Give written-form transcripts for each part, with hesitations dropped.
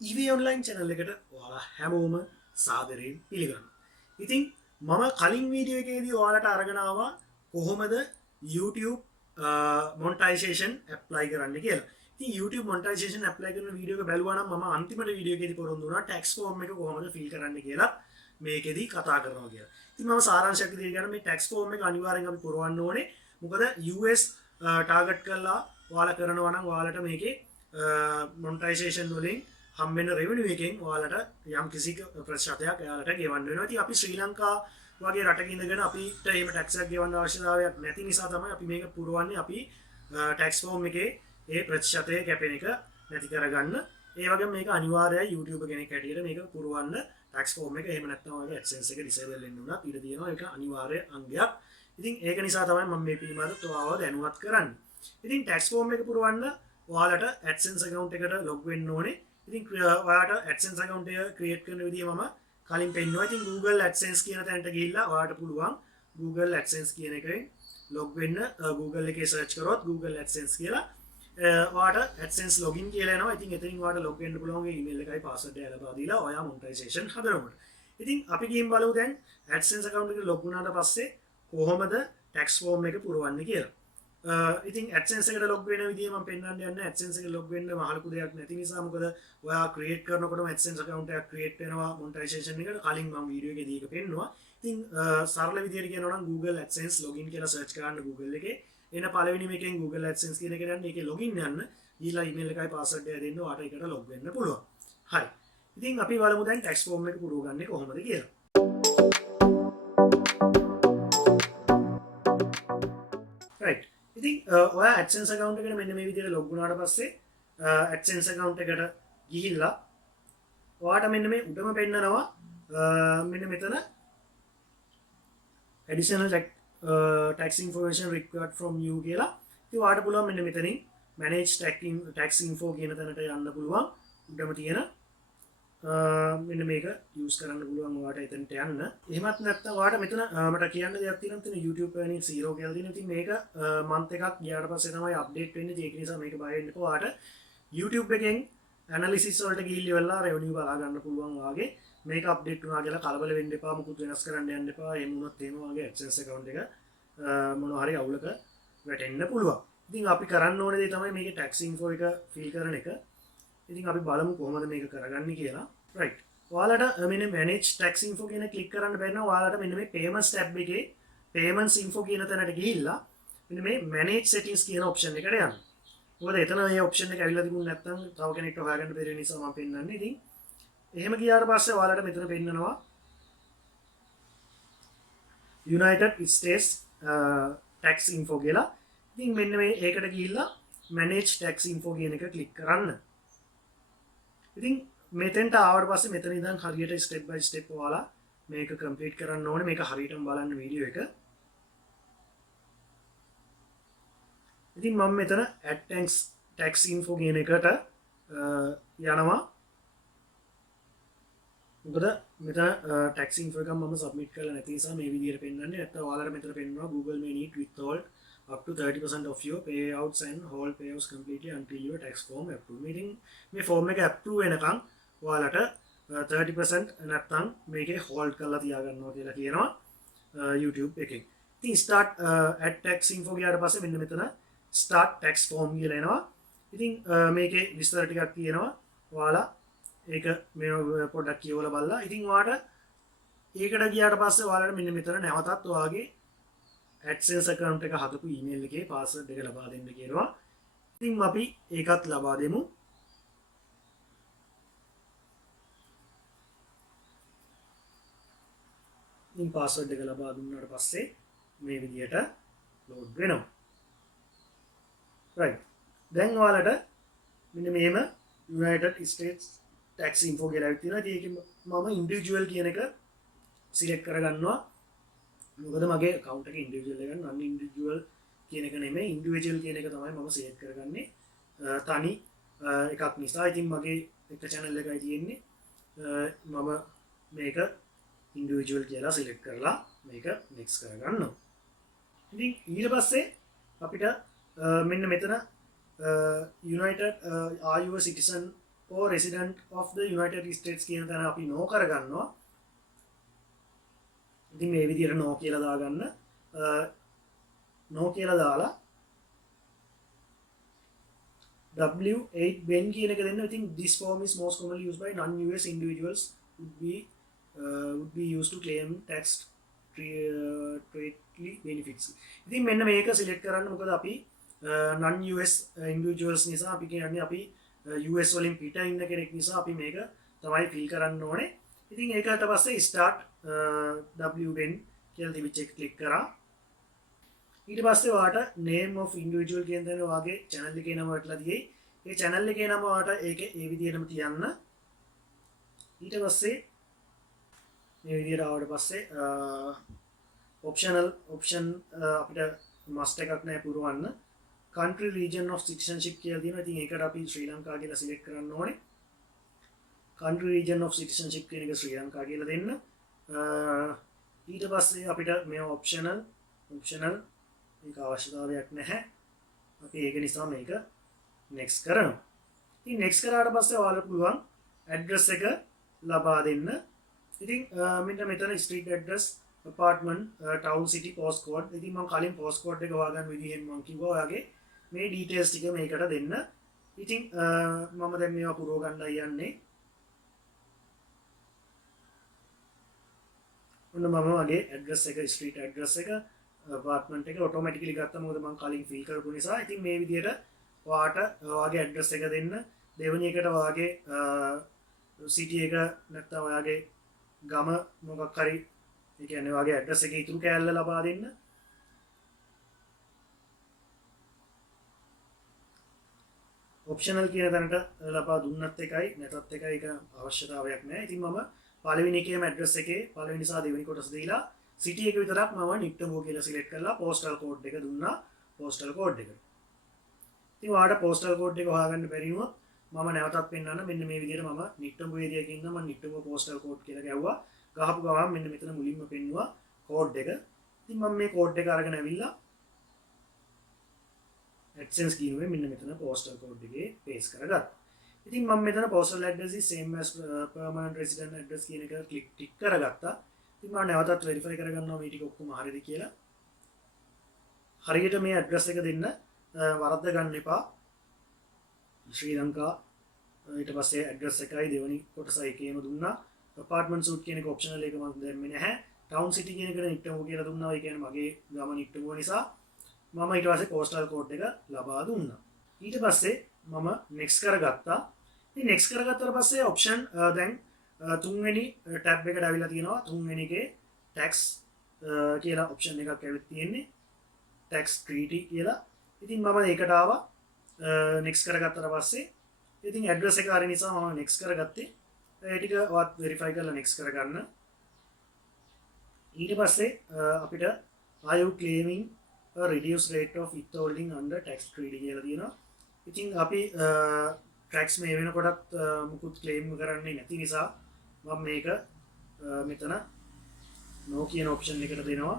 Eway online channel එකට ඔයාලා හැමෝම සාදරයෙන් පිළිගන්නවා. ඉතින් මම කලින් වීඩියෝ එකේදී ඔයාලට අරගෙන ආවා කොහොමද YouTube monetization apply කරන්න කියලා. ඉතින් YouTube monetization apply කරන වීඩියෝ එක බැලුවා නම් මම අන්තිමට වීඩියෝ එකේදී පොරොන්දු වුණා tax form එක කොහොමද fill කරන්න කියලා මේකෙදී කතා කරනවා කියලා. ඉතින් මම සාරාංශයක් විදිහට කියන මේ tax form එක අනිවාර්යෙන් අපි පුරවන්න ඕනේ. මොකද US target කරලා ඔයාලා කරනවා නම් ඔයාලට මේකේ monetization වලින් හම්බෙන රෙවෙනියු එකෙන් ඔයාලට යම් කිසි ප්‍රතිශතයක් එයාලට ගෙවන්න වෙනවා. ඉතින් අපි ශ්‍රී ලංකා වගේ රටක ඉඳගෙන අපිට එහෙම ටැක්ස් එකක් ගෙවන්න අවශ්‍යතාවයක් නැති නිසා තමයි අපි මේක පුරවන්නේ. අපි ටැක්ස් ෆෝම් එකේ ඒ ප්‍රතිශතය කැපෙන එක නැති කරගන්න. ඒ වගේම මේක අනිවාර්යයි YouTube කෙනෙක් හැටියට මේක පුරවන්න ටැක්ස් ෆෝම් එක. එහෙම නැත්නම් ඔයාගේ AdSense එක disable වෙන්න උනත් ඊට තියෙනවා ඒක අනිවාර්ය අංගයක්. ඉතින් ඒක නිසා තමයි මම මේ පිළිබඳව ඔයාව දැනුවත් කරන්නේ. ඉතින් ටැක්ස් ෆෝම් එක පුරවන්න ඔයාලට AdSense account එකට log වෙන්න ඕනේ. ඉතින් ඔයාලට AdSense account එක create කරන විදිය මම කලින් පෙන්නුවා. ඉතින් Google AdSense කියන තැනට ගිහිල්ලා ඔයාලට පුළුවන් Google AdSense කියන එකෙන් log වෙන්න. Google එකේ search කරොත් Google AdSense කියලා ඔයාලට AdSense login කියලා එනවා. ඉතින් එතනින් ඔයාලට log වෙන්න පුළුවන් email එකයි password එක ලබා දීලා ඔයා monetization හදනකොට. ඉතින් අපි ගිහින් බලමු දැන් AdSense account එකට log වුණාට පස්සේ කොහොමද tax form එක පුරවන්නේ කියලා. ඉතින් AdSense එකට log වෙන විදිය මම පෙන්නන්න යන්නේ. AdSense එකට log වෙන්න මහලුකු දෙයක් නැති නිසා. මොකද ඔයා create කරනකොටම AdSense account එකක් create වෙනවා monetization එකට. කලින් මම වීඩියෝ එකේදී ඒක පෙන්නුවා. ඉතින් සරල විදියට කියනවා නම් Google AdSense login කියලා search කරන්න Google එකේ. එන පළවෙනි මේකෙන් Google AdSense කියන එක යන්න. ඒකේ login යන්න. ඊළඟ email එකයි password එක දෙන්න. ඔයාට ඒකට log වෙන්න පුළුවන්. හරි. ඉතින් අපි බලමු දැන් tax form එක පුරවගන්නේ කොහොමද කියලා. right. ඉතින් ඔයා AdSense account එකට මෙන්න මේ විදිහට log වුණාට පස්සේ AdSense account එකට ගිහිල්ලා ඔයාට මෙන්න මේ උඩම පෙන්නනවා මෙන්න මෙතන additional tax information required from you කියලා. ඉතින් ඔයාට පුළුවන් මෙන්න මෙතනින් manage tax info කියන තැනට යන්න පුළුවන්. උඩම තියෙන මෙන්න මේක use කරන්න පුළුවන් ඔයාට එතනට යන්න. එහෙමත් නැත්නම් ඔයාට මෙතන මට කියන්න දෙයක් තියෙනවා. මෙතන YouTube earning 0 කියලා තියෙනවා. ඉතින් මේක month එකක් ගියාට පස්සේ තමයි update වෙන්නේ. ඒක නිසා මේක බය වෙන්න එපා. ඔයාට YouTube එකෙන් analysis වලට ගිහිල්ලා revenue බලා ගන්න පුළුවන් වාගේ. මේක update වුණා කියලා කලබල වෙන්න එපා. මුකුත් වෙනස් කරන්න යන්න එපා. එහෙම වුණොත් එහෙම වාගේ AdSense account එක මොනවා හරි අවුලක වැටෙන්න පුළුවන්. ඉතින් අපි කරන්න ඕනේ දේ තමයි මේකේ tax info එක fill කරන එක. ඉතින් අපි බලමු කොහොමද මේක කරගන්නේ කියලා. right. ඔයාලට මෙන්න manage tax info කියන ක්ලික් කරන්න බැරි නම් ඔයාලට මෙන්න මේ payments tab එකේ payments info කියන තැනට ගිහිල්ලා මෙන්න මේ manage settings කියන option එකට යන්න. මොකද එතන මේ option එක ඇවිල්ලා තිබුණ නැත්නම් තව කෙනෙක්ට හොයාගන්න බැරි නිසා මම පෙන්නන්නේ. ඉතින් එහෙම ගියාට පස්සේ ඔයාලට මෙතන පෙන්නනවා United States tax info කියලා. ඉතින් මෙන්න මේ ඒකට ගිහිල්ලා manage tax info කියන එක ක්ලික් කරන්න. ඉතින් මෙතෙන්ට ආවට පස්සේ මෙතන ඉඳන් හරියට step by step ඔයාලා මේක complete කරන්න ඕනේ. මේක හරියටම බලන්න වීඩියෝ එක. ඉතින් මම මෙතන adsense tax info කියන එකට යනවා. මොකද මෙතන tax info එක මම submit කරලා නැති නිසා මේ විදිහට පෙන්නන්නේ. නැත්නම් ඔයාලට මෙතන පෙන්නනවා Google may need withhold up to 30% of your payouts and hold payouts completely until your tax form approve. meaning මේ form එක approve වෙනකන් ඔයාලට 30% නැත්නම් මේකේ hold කරලා තියාගන්නවා කියලා කියනවා YouTube එකෙන්. ඉතින් start add tax info ගියාට පස්සේ මෙන්න මෙතන start tax form කියලා එනවා. ඉතින් මේකේ විස්තර ටිකක් තියෙනවා. ඔයාලා ඒක මේ පොඩ්ඩක් කියවලා බලලා. ඉතින් ඔයාලට ඒකට ගියාට පස්සේ ඔයාලට මෙන්න මෙතන නැවතත් ඔයාගේ AdSense account එක හදපු email එකේ password එක ලබා දෙන්න කියනවා. ඉතින් අපි ඒකත් ලබා දෙමු. ඉතින් password එක ලබා දුන්නාට පස්සේ මේ විදිහට load වෙනවා. right. දැන් ඔයාලට මෙන්න මෙහෙම United States tax info කියලා තියෙනවා. ඉතින් මම individual කියන එක select කරගන්නවා. මොකද මගේ account එක individual එක non individual කියන එක නෙමෙයි, individual කියන එක තමයි මම select කරගන්නේ. තනි එකක් නිසා. ඉතින් මගේ එක channel එකයි තියෙන්නේ. මම මේක individual කියලා select කරලා මේක next කරගන්නවා. ඉතින් ඊට පස්සේ අපිට මෙන්න මෙතන United are you a citizen or resident of the United States කියන තැන අපි no කරගන්නවා. ඉතින් මේ විදිහට no කියලා දාගන්න. no කියලා දාලා W8 Ben කියන එක දෙන්න. I think this form is most commonly used by non-US individuals would be used to claim tax greatly benefits. ඉතින් මෙන්න මේක select කරන්න. මොකද අපි non-US individuals නිසා අපි කියන්නේ අපි US වලින් පිට ඉන්න කෙනෙක් නිසා අපි මේක තමයි fill කරන්න ඕනේ. ඉතින් ඒකට පස්සේ start W10 කියලා තිබිච්ච එක click කරා. ඊට පස්සේ ඔයාලට name of individual කියන දේ ඔයාගේ channel එකේ නම වටලා තියෙයි. ඒ channel එකේ නම ඔයාලට ඒකේ ඒ විදිහටම තියන්න. ඊට පස්සේ මේ විදිහට ආවට පස්සේ option අපිට must එකක් නැහැ පුරවන්න. country region of citizenship කියලා තියෙනවා. ඉතින් ඒකට අපි ශ්‍රී ලංකා කියලා select කරන්න ඕනේ. country region of citizenship කියන එක ශ්‍රී ලංකා කියලා දෙන්න. ඊට පස්සේ අපිට මේ optional මේක අවශ්‍යතාවයක් නැහැ. අපි ඒක නිසා මේක next කරනවා. ඉතින් next කරාට පස්සේ ඔයාලට පුළුවන් address එක ලබා දෙන්න. ඉතින් මෙන්න මෙතන street address, apartment, town, city, postcode. ඉතින් මම කලින් postcode එක හොයාගන්න විදිහෙන් මම කිව්වා ඔයාගේ මේ details ටික මේකට දෙන්න. ඉතින් මම දැන් මේවා පුරව ගන්නයි යන්නේ. ඔන්න මම වගේ address එක, street address එක, apartment එක automatically ගත්තා. මොකද මම කලින් fill කරපු නිසා. ඉතින් මේ විදිහට ඔයාට ඔයාගේ address එක දෙන්න. දෙවෙනි එකට ඔයාගේ city එක නැත්නම් ඔයාගේ ගම මොකක් හරි ඒ කියන්නේ ඔයාගේ address එකේ ඉතුරු කෑල්ල ලබා දෙන්න. optional කියන තැනට ලබා දුන්නත් එකයි නැතත් එකයි ඒක අවශ්‍යතාවයක් නැහැ. ඉතින් මම පළවෙනි එකේම address එකේ පළවෙනි සහ දෙවෙනි කොටස දීලා city එක විතරක් මම නිට්ටඹුව කියලා select කරලා postal code එක දුන්නා. postal code එක. ඉතින් ඔයාලට postal code එක හොයාගන්න බැරි වුණොත් මම නැවතත් පෙන්නන්න. මෙන්න මේ විදිහට මම නිට්ටඹුව ඒරියාවක ඉන්න මම නිට්ටඹුව postal code කියලා ගැව්වා. ගහපු ගමන් මෙන්න මෙතන මුලින්ම පෙන්නුවා code එක. ඉතින් මම මේ code එක අරගෙන ඇවිල්ලා adsense කියුවේ මෙන්න මෙතන postal code එකේ paste කරගත්තා. ඉතින් මම මෙතන postal address is same as permanent resident address කියන එක ටික් කරගත්තා. ඉතින් මම නැවතත් verify කරගන්නවා මේ ටික ඔක්කොම හරියද කියලා. හරියට මේ address එක දෙන්න වරද්ද ගන්න එපා. ශ්‍රී ලංකා ඊට පස්සේ address එකයි දෙවෙනි කොටසයි එකේම දුන්නා. apartment suite කියන එක optional එක මම දැම්මේ නැහැ. town city කියන එකට නිට්ටඹුව කියලා දුන්නා. ඒ කියන්නේ මගේ ගම නිට්ටඹුව නිසා මම ඊට පස්සේ postal code එක ලබා දුන්නා. ඊට පස්සේ මම next කරගත්තා. ඉතින් next කරගත්තාට පස්සේ option දැන් තුන්වෙනි tab එකට ඇවිල්ලා තියෙනවා. තුන්වෙනි එකේ tax කියලා option එකක් ඇවිත් තියෙන්නේ. tax treaty කියලා. ඉතින් මම ඒකට ආවා. next කරගත්තාට පස්සේ ඉතින් address එක හරි නිසා මම next කරගත්තේ. ඒ ටික වත් verify කරලා next කරගන්න. ඊට පස්සේ අපිට are you claiming a reduced rate of withholding under tax treaty කියලා තියෙනවා. ඉතින් අපි tax මේ වෙනකොටත් මුකුත් claim කරන්නේ නැති නිසා මම මේක මෙතන no කියන option එකට දෙනවා.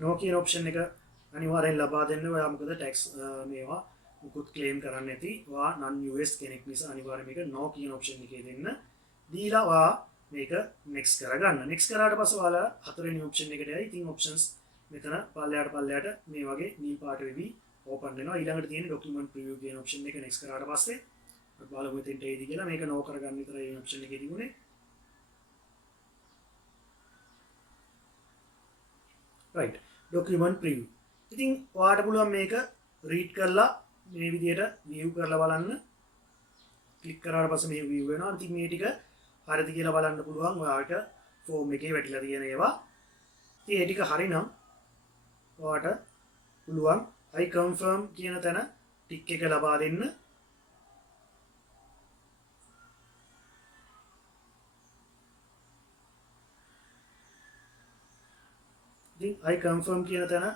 no කියන option එක අනිවාර්යෙන් ලබා දෙන්න. ඔයා මොකද tax මේවා මුකුත් claim කරන්නේ නැති. ඔයා non US කෙනෙක් නිසා අනිවාර්යෙන් මේක no කියන option එකේ දෙන්න. දීලා ඔයා මේක next කරගන්න. next කරාට පස්සේ ඔයාලා හතරවෙනි option එකට යයි. ඉතින් options මෙතන පල්ලයට මේ වගේ නිල් පාට වෙවි open වෙනවා. ඊළඟට තියෙන document preview කියන option එක next කරාට පස්සේ බලමු මෙතෙන්ට එයිද කියලා. මේක no කරගන්න විතරයි මේ option එකේ තිබුණේ. right document preview. ඉතින් ඔයාලට පුළුවන් මේක read කරලා මේ විදිහට view කරලා බලන්න. click කරාට පස්සේ මේ view වෙනවා. ඉතින් මේ ටික හරිද කියලා බලන්න පුළුවන් ඔයාලට form එකේ වැටිලා තියෙන ඒවා. ඉතින් ඒ ටික හරිනම් ඔයාලට පුළුවන් I confirm කියන තැන ටික් එක ලබා දෙන්න. ඉතින් I confirm කියන තැන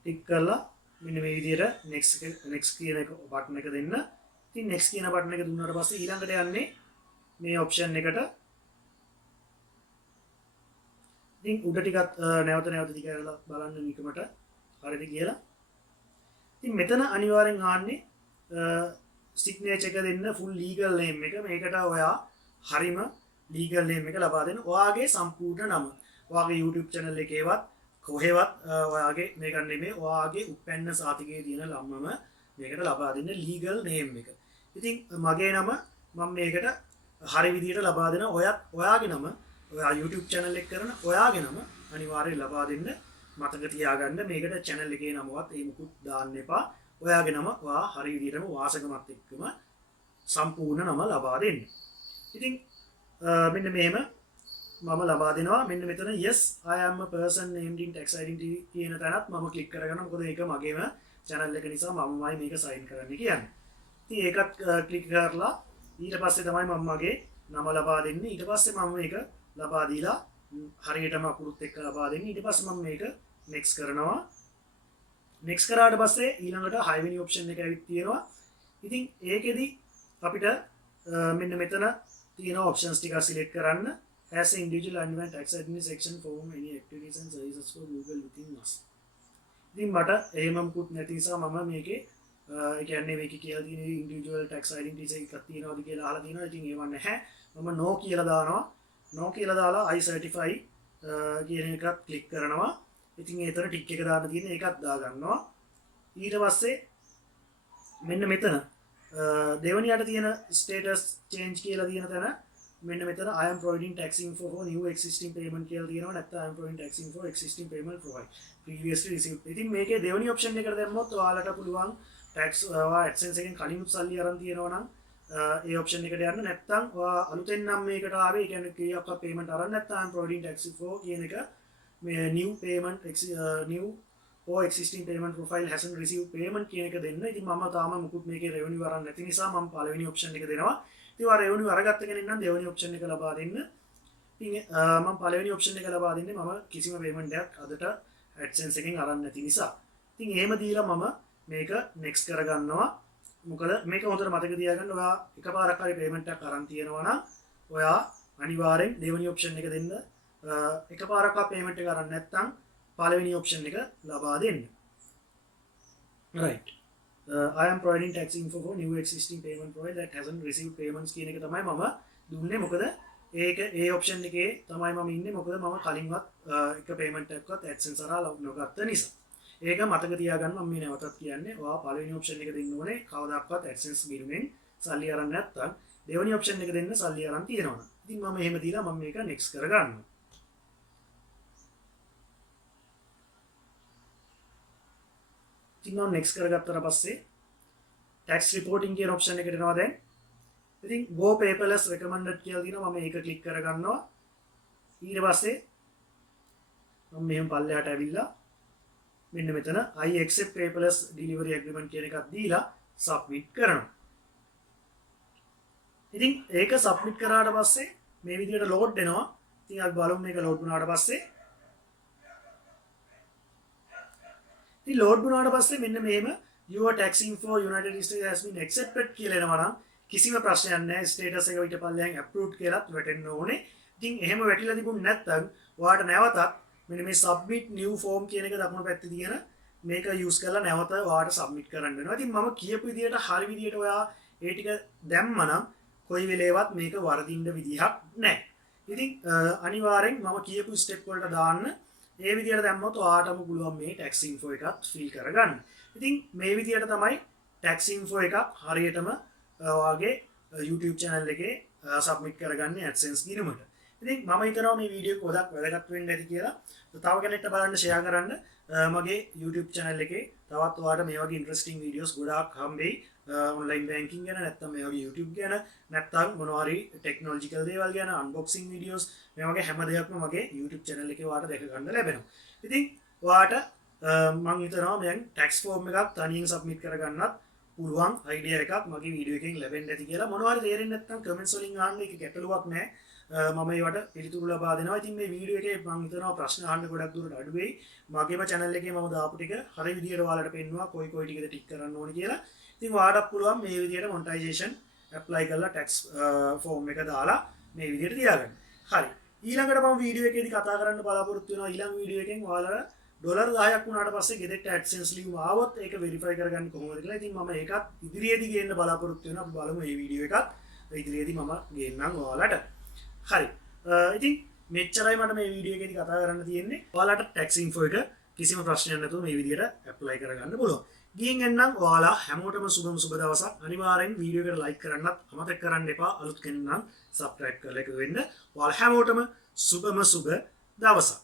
ටික් කරලා මෙන්න මේ විදිහට next කියන එක බටන් එක දෙන්න. ඉතින් next කියන බටන් එක දුන්නාට පස්සේ ඊළඟට යන්නේ මේ option එකට. ඉතින් උඩ ටිකත් නැවත දිගහැරලා බලන්න නිකමට හරිද කියලා. ඉතින් මෙතන අනිවාර්යෙන් ආන්නේ සිග්නේචර් එක දෙන්න ෆුල් ලීගල් නේම් එක. මේකට ඔයා හරිම ලීගල් නේම් එක ලබා දෙන්න. ඔයාගේ සම්පූර්ණ නම. ඔයාගේ YouTube channel එකේවත් කොහෙවත් ඔයාගේ මේක නෙමෙයි ඔයාගේ උපැන්න සාතිකයේ තියෙන ළමම මේකට ලබා දෙන්න ලීගල් නේම් එක. ඉතින් මගේ නම මම මේකට හරි විදියට ලබා දෙන ඔයාගේ නම ඔයා YouTube channel එක කරන ඔයාගේ නම අනිවාර්යයෙන් ලබා දෙන්න මතක තියාගන්න. මේකට channel එකේ නමවත් ඒ මුකුත් දාන්න එපා. ඔයාගේ නම ඔයා හරි විදියටම වාසකමත් එක්කම සම්පූර්ණ නම ලබා දෙන්න. ඉතින් මෙන්න මෙහෙම මම ලබා දෙනවා. මෙන්න මෙතන yes I am a person named in tax identity කියන තැනත් මම ක්ලික් කරගන්න. මොකද ඒක මගේම channel එක නිසා මමමයි මේක sign කරන්න කියන්නේ. ඉතින් ඒකත් ක්ලික් කරලා ඊට පස්සේ තමයි මම මගේ නම ලබා දෙන්නේ. ඊට පස්සේ මම මේක ලබා දීලා හරියටම අකුරුත් එක්ක ලබා දෙන්නේ. ඊට පස්සේ මම මේක next කරනවා. next කරාට පස්සේ ඊළඟට 6 වෙනි option එක ඇවිත් තියෙනවා. ඉතින් ඒකෙදි අපිට මෙන්න මෙතන තියෙන options ටික select කරන්න. as an individual and tax admin section form any activities and services for Google within us. ඉතින් මට එහෙම මුකුත් නැති නිසා මම මේකේ ඒ කියන්නේ මේකේ කියලා තියෙන individual tax identity එකක් තියෙනවද කියලා අහලා තියෙනවා. ඉතින් ඒව නැහැ. මම no කියලා දානවා. no කියලා දාලා I certify කියන එකත් ක්ලික් කරනවා. ඉතින් ඒතර ටික් එක දාන්න තියෙන ඒකත් දා ගන්නවා. ඊට පස්සේ මෙන්න මෙතන දෙවනියට තියෙන status change කියලා තියෙන තැන මෙන්න මෙතන I am providing tax info for new existing payment කියලා තියෙනවා. නැත්නම් I am providing tax info for existing payment provide previously received. ඉතින් මේකේ දෙවනි option එකට දැම්මොත් ඔයාලට පුළුවන් tax adsense එකෙන් කලින් සල්ලි අරන් තියෙනවා නම් ඒ option එකට යන්න. නැත්නම් ඔයා අලුතෙන් නම් මේකට ආවේ ඒ කියන්නේ ක්‍රියාවක් payment අරන් නැත්නම් I am providing tax info කියන එක මේ new payment new or existing payment profile hasn't received payment කියන එක දෙන්න. ඉතින් මම තාම මුකුත් මේකේ revenue අරන් නැති නිසා මම පළවෙනි option එක දෙනවා. ඉතින් ඔයා revenue අරගත්ත කෙනෙක් නම් දෙවෙනි option එක ලබා දෙන්න. ඉතින් මම පළවෙනි option එක ලබා දෙන්නේ මම කිසිම payment එකක් අදට AdSense එකෙන් අරන් නැති නිසා. ඉතින් එහෙම දීලා මම මේක next කරගන්නවා. මොකද මේක හොඳට මතක තියාගන්න ඔයා එකපාරක් හරි payment එකක් අරන් තියෙනවා නම් ඔයා අනිවාර්යෙන් දෙවෙනි option එක දෙන්න. එකපාරක් payment එක අරන් නැත්නම් පළවෙනි option එක ලබා දෙන්න. right. I am providing tax info for new existing payment provider that hasn't received payments කියන එක තමයි මම දුන්නේ. මොකද ඒක ඒ option එකේ තමයි මම ඉන්නේ. මොකද මම කලින්වත් එක payment එකක්වත් AdSense හරහා නොගත්ත නිසා. ඒක මතක තියාගන්න මම මේ නැවතත් කියන්නේ. ඔයා පළවෙනි option එක දෙන්න ඕනේ. කවදාවත් AdSense ගිණුමෙන් සල්ලි අරන් නැත්නම් දෙවෙනි option එක දෙන්න සල්ලි අරන් තියෙනවා. ඉතින් මම එහෙම දීලා මම මේක next කරගන්නවා. ඉතින් මම next කරගත්තට පස්සේ tax reporting කියන option එකට එනවා දැන්. ඉතින් go paperless recommended කියලා තියෙනවා. මම ඒක click කරගන්නවා. ඊට පස්සේ මම මෙහෙම පල්ලෙහාට ඇවිල්ලා මෙන්න මෙතන I accept paperless delivery agreement කියන එකක් දීලා submit කරනවා. ඉතින් ඒක submit කරාට පස්සේ මේ විදිහට load වෙනවා. ඉතින් අපි බලමු මේක load වුණාට පස්සේ. ඉතින් load වුණාට පස්සේ මෙන්න මෙහෙම your tax info United States has been accepted කියලා එනවා නම් කිසිම ප්‍රශ්නයක් නැහැ. status එක ඊට පල්ලෙන් approved කියලාත් වැටෙන්න ඕනේ. ඉතින් එහෙම වැටිලා තිබුණ නැත්නම් ඔයාලට නැවතත් මෙන්න මේ submit new form කියන එක දකුණු පැත්තේ තියෙන මේක use කරලා නැවත ඔයාලට submit කරන්න වෙනවා. ඉතින් මම කියපු විදිහට හරි විදිහට ඔයා ඒ ටික දැම්මනම් කොයි වෙලේවත් මේක වරදින්න විදිහක් නැහැ. ඉතින් අනිවාර්යෙන් මම කියපු step වලට දාන්න ඒ විදිහට දැම්මොත් ඔයාටම පුළුවන් මේ tax info එකත් fill කරගන්න. ඉතින් මේ විදිහට තමයි tax info එකක් හරියටම ඔයාගේ YouTube channel එකේ submit කරගන්නේ AdSense ගිණුමට. ඉතින් මම හිතනවා මේ වීඩියෝ එක ගොඩක් වැදගත් වෙන්න ඇති කියලා. තව කෙනෙක්ට බලන්න share කරන්න. මගේ YouTube channel එකේ තවත් ඔයාලට මේ වගේ interesting videos ගොඩාක් හම්බෙයි. online banking ගැන නැත්නම් මේ වගේ YouTube ගැන නැත්නම් මොනවා හරි technological දේවල් ගැන unboxing videos මේ වගේ හැම දෙයක්ම මගේ YouTube channel එකේ ඔයාලට දැක ගන්න ලැබෙනවා. ඉතින් ඔයාලට මම හිතනවා දැන් tax form එකක් තනියෙන් submit කරගන්නත් පුළුවන් idea එකක් මගේ වීඩියෝ එකෙන් ලැබෙන්න ඇති කියලා. මොනවා හරි තේරෙන්නේ නැත්නම් comments වලින් අහන්න. ඒක ගැටලුවක් නැහැ. මම ඒවට පිළිතුරු ලබා දෙනවා. ඉතින් මේ වීඩියෝ එකේ මම හිතනවා ප්‍රශ්න අහන්න ගොඩක් දුරට අඩු වෙයි. මගේම channel එකේ මම දාපු ටික හරි විදියට ඔයාලට පෙන්නුවා කොයි ටිකද ටික් කරන්න ඕනේ කියලා. ඉතින් ඔයාලට පුළුවන් මේ විදියට monetization apply කරලා tax form එක දාලා මේ විදියට තියාගන්න. හරි. ඊළඟට මම වීඩියෝ එකේදී කතා කරන්න බලාපොරොත්තු වෙනවා ඊළඟ වීඩියෝ එකෙන් ඔයාලට ඩොලර් 10ක් වුණාට පස්සේ ගෙදෙට්ට AdSense ලියුම ආවොත් ඒක වෙරිෆයි කරගන්න කොහොමද කියලා. ඉතින් මම ඒකත් ඉදිරියේදී ගේන්න බලාපොරොත්තු වෙනවා. අපි බලමු මේ වීඩියෝ එකත් ඉදිරියේදී මම ගේන්නම් ඔයාලට. හරි. ඉතින් මෙච්චරයි මට මේ වීඩියෝ එකේදී කතා කරන්න තියෙන්නේ. ඔයාලට tax info එක කිසිම ප්‍රශ්නයක් නැතුව මේ විදිහට ඇප්ලයි කරගන්න පුළුවන්. ගිහින් එන්නම් ඔයාලා හැමෝටම සුබ දවසක්. අනිවාර්යෙන් වීඩියෝ එකට ලයික් කරන්නත් අමතක කරන්න එපා. අලුත් කෙනෙක් නම් subscribe කරලා එකතු වෙන්න. ඔයාලා හැමෝටම සුබ දවසක්.